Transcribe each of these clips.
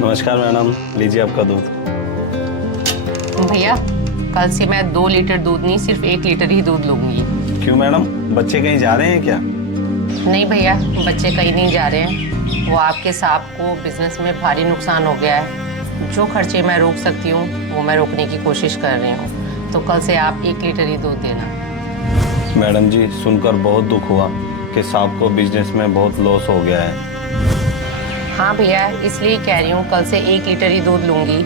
नमस्कार मैडम, लीजिए आपका दूध। भैया, कल से मैं 2 लीटर दूध नहीं सिर्फ 1 लीटर ही दूध लूंगी। क्यों मैडम, बच्चे कहीं जा रहे हैं क्या? नहीं भैया, बच्चे कहीं नहीं जा रहे हैं। वो आपके साहब को बिजनेस में भारी नुकसान हो गया है। जो खर्चे मैं रोक सकती हूँ वो मैं रोकने की कोशिश कर रही हूँ। तो कल से आप 1 लीटर ही दूध देना। मैडम जी, सुनकर बहुत दुख हुआ कि साहब को बिजनेस में बहुत लॉस हो गया है। हाँ भैया, इसलिए कह रही हूँ कल से 1 लीटर ही दूध लूँगी।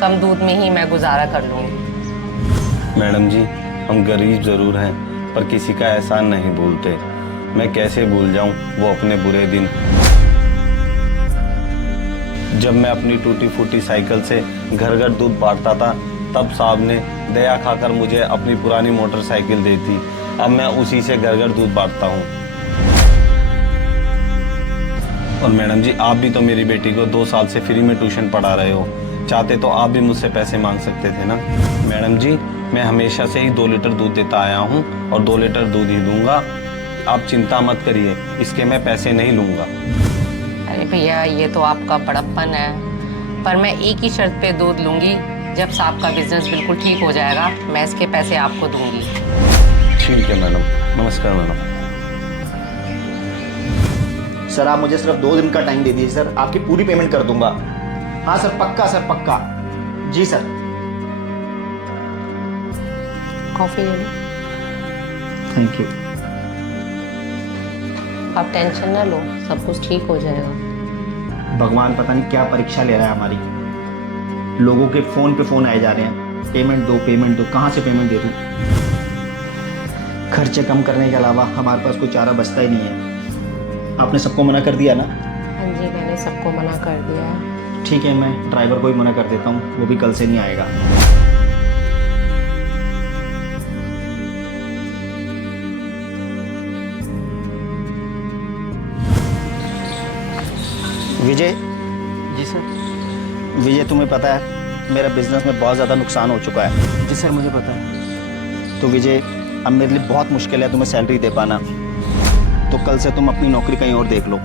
कम दूध में ही मैं गुजारा कर लूँगी। मैडम जी, हम गरीब ज़रूर हैं पर किसी का एहसान नहीं भूलते। मैं कैसे भूल जाऊं वो अपने बुरे दिन, जब मैं अपनी टूटी फूटी साइकिल से घर घर दूध बांटता था। तब साहब ने दया खाकर मुझे अपनी पुरानी मोटरसाइकिल दी थी। अब मैं उसी से घर घर दूध बांटता हूँ। और मैडम जी, आप भी तो मेरी बेटी को 2 साल से फ्री में ट्यूशन पढ़ा रहे हो। चाहते तो आप भी मुझसे पैसे मांग सकते थे ना। मैडम जी, मैं हमेशा से ही 2 लीटर दूध देता आया हूँ और 2 लीटर दूध ही दूंगा। आप चिंता मत करिए, इसके मैं पैसे नहीं लूँगा। अरे भैया, ये तो आपका बड़प्पन है। पर मैं एक ही शर्त पे दूध लूँगी, जब साहब का बिजनेस बिल्कुल ठीक हो जाएगा मैं इसके पैसे आपको दूँगी। ठीक है मैडम। नमस्कार मैडम। सर, आप मुझे सिर्फ 2 दिन का टाइम दे दीजिए सर, आपकी पूरी पेमेंट कर दूंगा। हाँ सर, पक्का सर, पक्का। जी सर। कॉफ़ी ले लो। Thank you. आप टेंशन ना लो, सब कुछ ठीक हो जाएगा। भगवान पता नहीं क्या परीक्षा ले रहा है हमारी। लोगों के फ़ोन पे फ़ोन आए जा रहे हैं, पेमेंट दो पेमेंट दो। कहाँ से पेमेंट दे दूँ? खर्चे कम करने के अलावा हमारे पास कोई चारा बचता ही नहीं है। आपने सबको मना कर दिया ना? हाँ जी, मैंने सबको मना कर दिया है। ठीक है, मैं ड्राइवर को ही मना कर देता हूँ, वो भी कल से नहीं आएगा। विजय। जी सर। विजय, तुम्हें पता है मेरा बिजनेस में बहुत ज़्यादा नुकसान हो चुका है। जी सर, मुझे पता है। तो विजय, अब मेरे लिए बहुत मुश्किल है तुम्हें सैलरी दे पाना। तो कल से तुम अपनी नौकरी कहीं और देख लो।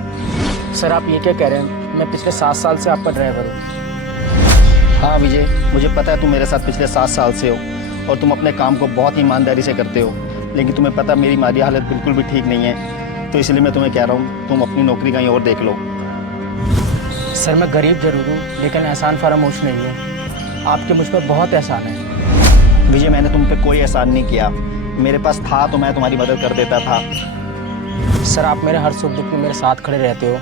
सर, आप ये क्या कह रहे हैं? मैं पिछले 7 साल से आपका ड्राइवर हूँ। हाँ विजय, मुझे पता है तुम मेरे साथ पिछले 7 साल से हो और तुम अपने काम को बहुत ईमानदारी से करते हो। लेकिन तुम्हें पता मेरी माली हालत बिल्कुल भी ठीक नहीं है। तो इसलिए मैं तुम्हें कह रहा हूँ तुम अपनी नौकरी कहीं और देख लो। सर, मैं गरीब जरूर हूँ लेकिन एहसान फरामोश नहीं हूँ। आपके मुझ पर बहुत एहसान है। विजय, मैंने तुम पे कोई एहसान नहीं किया। मेरे पास था तो मैं तुम्हारी मदद कर देता था। सर, आप मेरे हर सुख दुख में मेरे साथ खड़े रहते हो।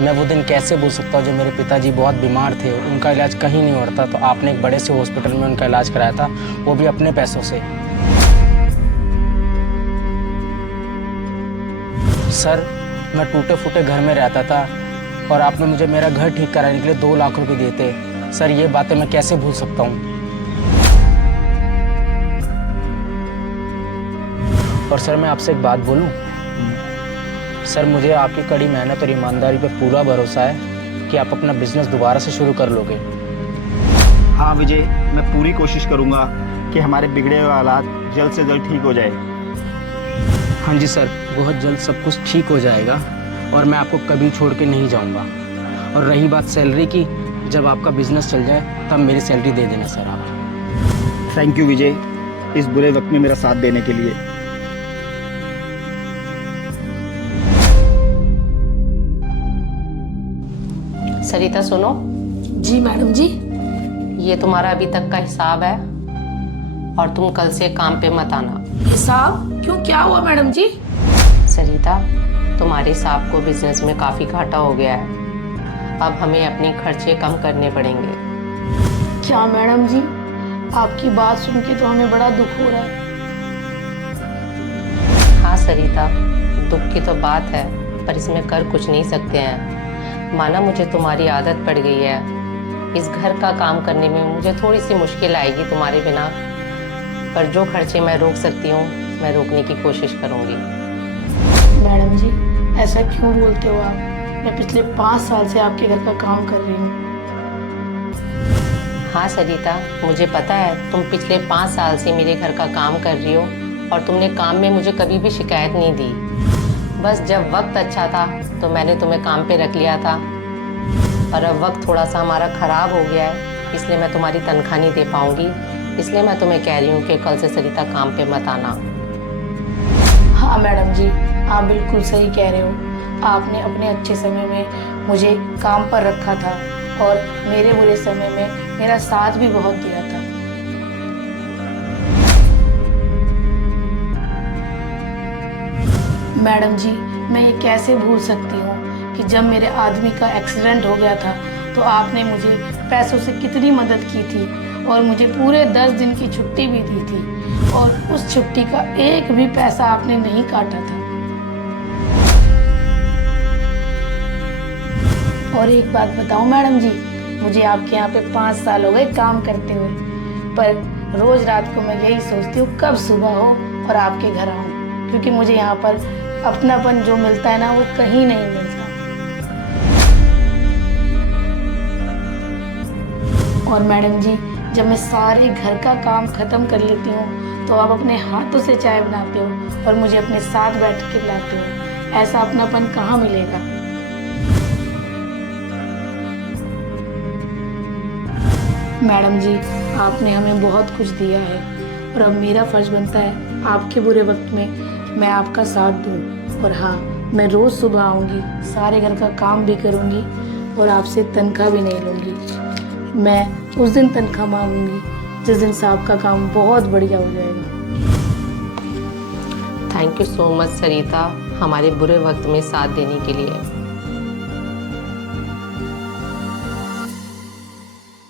मैं वो दिन कैसे भूल सकता हूँ जब मेरे पिताजी बहुत बीमार थे, उनका इलाज कहीं नहीं हो रहा था, तो आपने एक बड़े से हॉस्पिटल में उनका इलाज कराया था, वो भी अपने पैसों से। सर, मैं टूटे फूटे घर में रहता था और आपने मुझे मेरा घर ठीक कराने के लिए 2 लाख रुपए दिए थे। सर, ये बातें मैं कैसे भूल सकता हूँ? और सर, मैं आपसे एक बात बोलूँ? सर, मुझे आपकी कड़ी मेहनत और ईमानदारी पर पूरा भरोसा है कि आप अपना बिजनेस दोबारा से शुरू कर लोगे। हाँ विजय, मैं पूरी कोशिश करूँगा कि हमारे बिगड़े हुए हालात जल्द से जल्द ठीक हो जाए। हाँ जी सर, बहुत जल्द सब कुछ ठीक हो जाएगा और मैं आपको कभी छोड़ के नहीं जाऊंगा। और रही बात सैलरी की, जब आपका बिजनेस चल जाए तब मेरी सैलरी दे देना सर आप। थैंक यू विजय, इस बुरे वक्त में मेरा साथ देने के लिए। सरिता सुनो। जी मैडम जी। ये तुम्हारा अभी तक का हिसाब है और तुम कल से काम पे मत आना। हिसाब क्यों, क्या हुआ मैडम जी? सरिता, तुम्हारे साहब को बिजनेस में काफी घाटा हो गया है। अब हमें अपने खर्चे कम करने पड़ेंगे। क्या मैडम जी, आपकी बात सुन के तो हमें बड़ा दुख हो रहा है। हाँ सरिता, दुख की तो बात है पर इसमें कर कुछ नहीं सकते हैं। माना मुझे तुम्हारी आदत पड़ गई है, इस घर का काम करने में मुझे थोड़ी सी मुश्किल आएगी तुम्हारे बिना, पर जो खर्चे मैं रोक सकती हूँ मैं रोकने की कोशिश करूँगी। मैडम जी, ऐसा क्यों बोलते हो आप? मैं पिछले 5 साल से आपके घर का काम कर रही हूँ। हाँ सरिता, मुझे पता है तुम पिछले 5 साल से मेरे घर का काम कर रही हो और तुमने काम में मुझे कभी भी शिकायत नहीं दी। बस जब वक्त अच्छा था तो मैंने तुम्हें काम पे रख लिया था। पर अब वक्त थोड़ा सा हमारा ख़राब हो गया है, इसलिए मैं तुम्हारी तनख्वाह नहीं दे पाऊँगी। इसलिए मैं तुम्हें कह रही हूँ कि कल से सरिता काम पे मत आना। हाँ मैडम जी, आप बिल्कुल सही कह रहे हो। आपने अपने अच्छे समय में मुझे काम पर रखा था और मेरे बुरे समय में मेरा साथ भी बहुत दिया था। मैडम जी, मैं ये कैसे भूल सकती हूँ कि जब मेरे आदमी का एक्सीडेंट हो गया था तो आपने मुझे पैसों से कितनी मदद की थी और मुझे पूरे 10 दिन की छुट्टी भी दी थी और उस छुट्टी का एक भी पैसा आपने नहीं काटा था। और एक बात बताऊं मैडम जी, मुझे आपके यहाँ पे 5 साल हो गए काम करते हुए, पर रोज रात को मैं यही सोचती हूँ कब सुबह हो और आपके घर आऊँ, क्योंकि मुझे यहाँ पर अपनापन जो मिलता है ना वो कहीं नहीं मिलता। और मैडम जी, जब मैं सारे घर का काम खत्म कर लेती हूँ तो आप अपने हाथों से चाय बनाते हो और मुझे अपने साथ बैठ के लाते हो। ऐसा अपनापन कहाँ मिलेगा। मैडम जी, आपने हमें बहुत कुछ दिया है और अब मेरा फर्ज बनता है आपके बुरे वक्त में मैं आपका साथ दूँ। और हाँ, मैं रोज़ सुबह आऊँगी, सारे घर का काम भी करूँगी और आपसे तनख्वाह भी नहीं लूँगी। मैं उस दिन तनख्वाह मांगूंगी जिस दिन साहब का काम बहुत बढ़िया हो जाएगा। थैंक यू सो मच सरिता, हमारे बुरे वक्त में साथ देने के लिए।